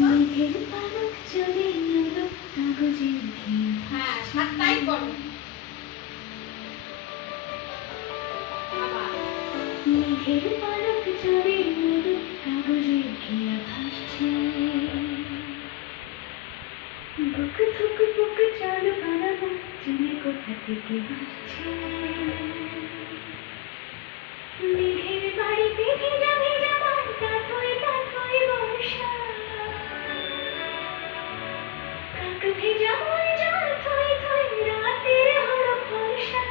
মেঘের পালক চলে এলো কাগজের ঘের। হ্যাঁ, সাতটাই করো। মেঘের পালক চলে এলো কাগজের ঘেরা ভাসছে। বুক থুক বুক চাল বানাবো চলে কোথা থেকে আসছে। মেঘের বাড়িতে ভেজা ভেজা পাতা থই বর্ষা। কাক ভেজা মন জল থই রাতের হলো ফর্সা।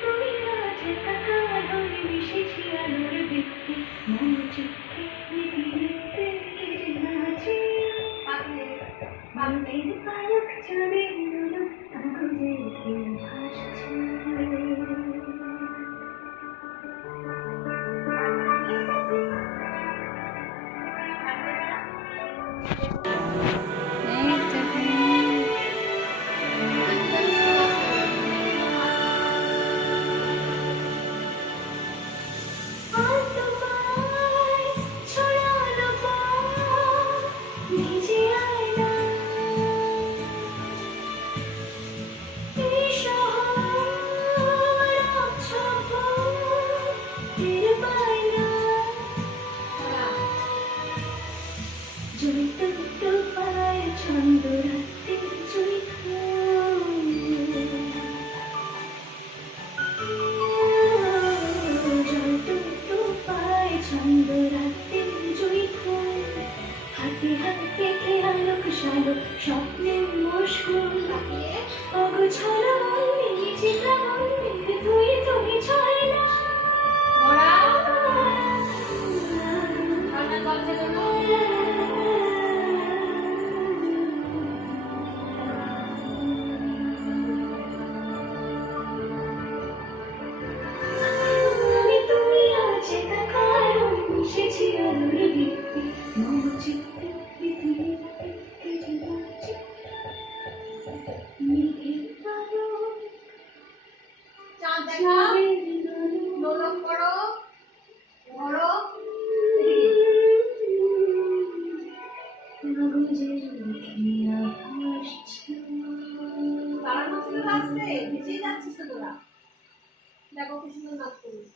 তুমি আজ একাকার হয়ে মিশেছি আলোর দীপ্তি। মন চিত্তে নিতে নিতে কেটে নাচে। মেঘের পালক চলে এলো কাগজের ঘের ভাসছে। স্বপ্নের মশগুল অগোছালো নিচে শ্রাবণ মেঘ ধুয়ে ছয় না। তুমি আজ একাকার হয়ে মিশেছি আলোর দীপ্তি। মন চিত্তে চাঁদ দেখাও, নোলক করো, ধরো। দাঁড়ানো ছিল লাস্টে, ভিজেই যাচ্ছিস তো তোরা। দেখো কি সুন্দর নাচ করিস।